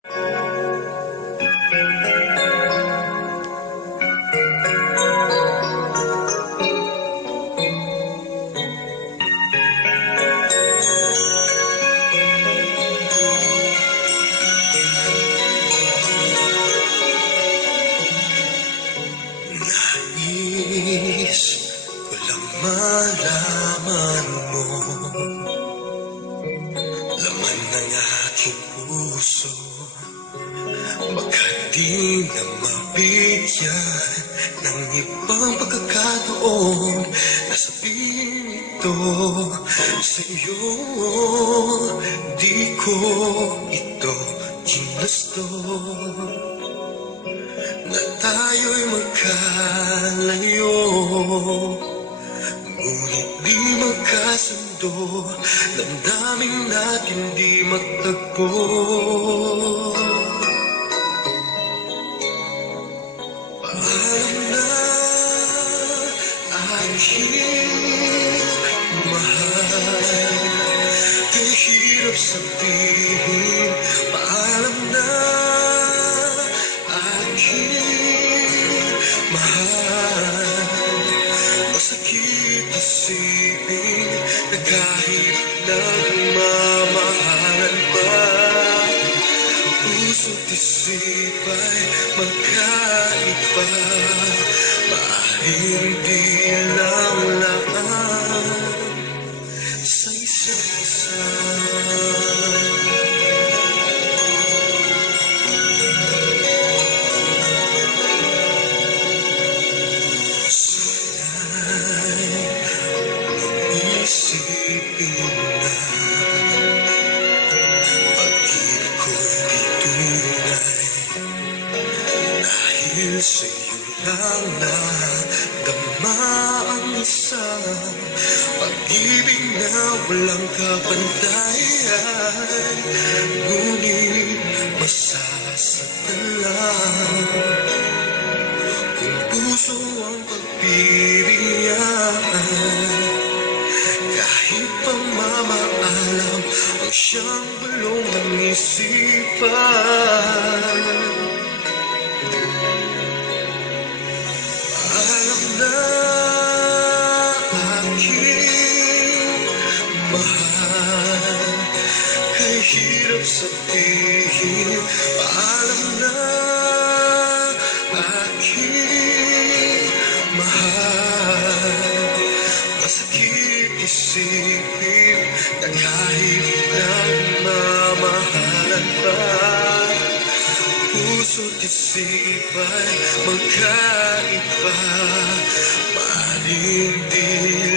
Nais ko lang malaman mo laman ng aking puso. Baka di na mabigyan ng ibang pagkakataon na sabihin ito sa iyo. Di ko ito ginusto na tayo'y magkalayo, ngunit di magkasundo, damdamin natin di magtagpo. Paalam na aking mahal, kay hirap sabihin. Paalam na mahal, masakit isipin na kahit nagmamahalan pa, puso't isip ay magkaiba. Maaaring di lang lahat sa isa't isa. Isipin na pag-ibig ko'y di tunay, dahil sa'yo lang nadama ang isang pag-ibig na walang kapantayan, ngunit masasaktan lang kung puso ang pagpipilian. Kahit pagmamaalam ang siyang bulong ng isipan. Paalam na aking mahal, kay hirap sabihin. Paalam na aking mahal, masakit isipin na kahit nagmamahalan pa, puso't isip ay magkaiba. Maaaring di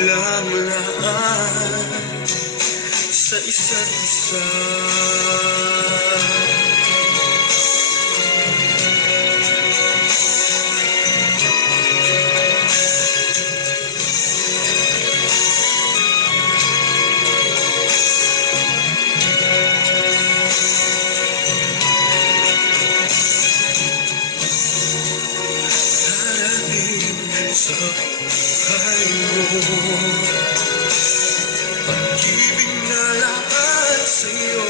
lang lahat sa isa't isa. Sa buhay mo, pag-ibig na lahat sa'yo,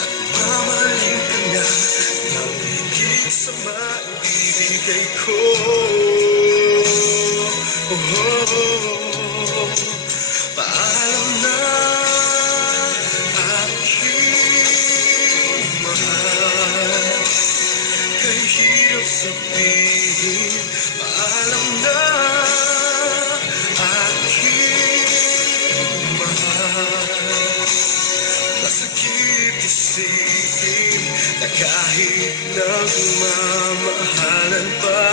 at mamahalin ka niya ng higit sa maibibigay ko. Paalam na aking mahal, kay hirap sabihin. Paalam na aking mahal, masakit isipin na kahit nagmamahalan pa,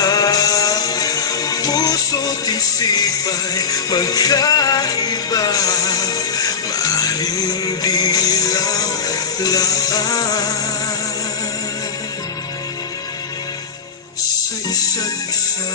puso't isip ay magkaiba. Maaaring di lang lahat sa isa't isa.